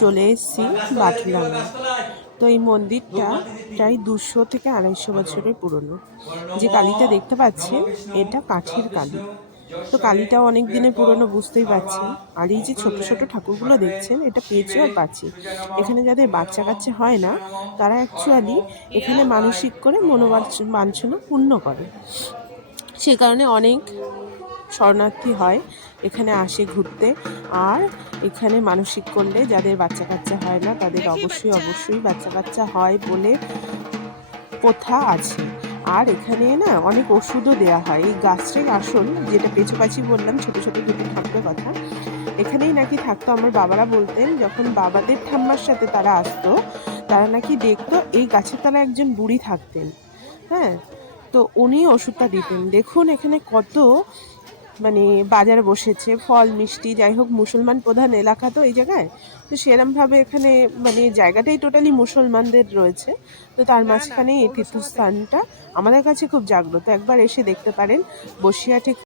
চলে এসেছি বাটুলাঙ্গা। তো এই মন্দিরটা প্রায় 200 থেকে 250 বছরের পুরনো। যে কালীটা দেখতে পাচ্ছেন এটা কাঠের কালী। তো কালীটাও অনেক দিনের পুরনো, বুঝতেই পারছেন। আর এই যে ছোট ছোট ঠাকুরগুলো দেখছেন এটা পেঁচো আর পাঁচি। এখানে যাদের বাচ্চা কাচ্চা হয় না তারা অ্যাকচুয়ালি এখানে মানসিক করে মনোবাঞ্ছনা পূর্ণ করে। সে কারণে অনেক শরণার্থী হয়, এখানে আসে ঘুরতে। আর এখানে মানসিক করলে যাদের বাচ্চা কাচ্চা হয় না তাদের অবশ্যই বাচ্চা কাচ্চা হয় বলে প্রথা আছে। আর এখানে না অনেক ওষুধও দেওয়া হয়। এই গাছটাই আসল, যেটা পেঁচো পাঁচি বললাম, ছোট ছোট দুটো ঠাকুরের কথা, এখানেই নাকি থাকতো। আমার বাবারা বলতেন যখন বাবাদের ঠাম্মার সাথে তারা আসতো, তারা নাকি দেখতো এই গাছের তলায় একজন বুড়ি থাকতেন। হ্যাঁ, তো উনি ওষুধটা দিতেন। দেখুন এখানে কত বাজার বসেছে, ফল মিষ্টি, যাই হোক মুসলমান প্রধান এলাকা তো এই জায়গায়, তো সেরমভাবে এখানে জায়গাটাই টোটালি মুসলমানদের রয়েছে। তো তার মাঝখানে এই তীর্থস্থানটা আমাদের কাছে খুব জাগ্রত, একবার এসে দেখতে পারেন। বসিরহাটে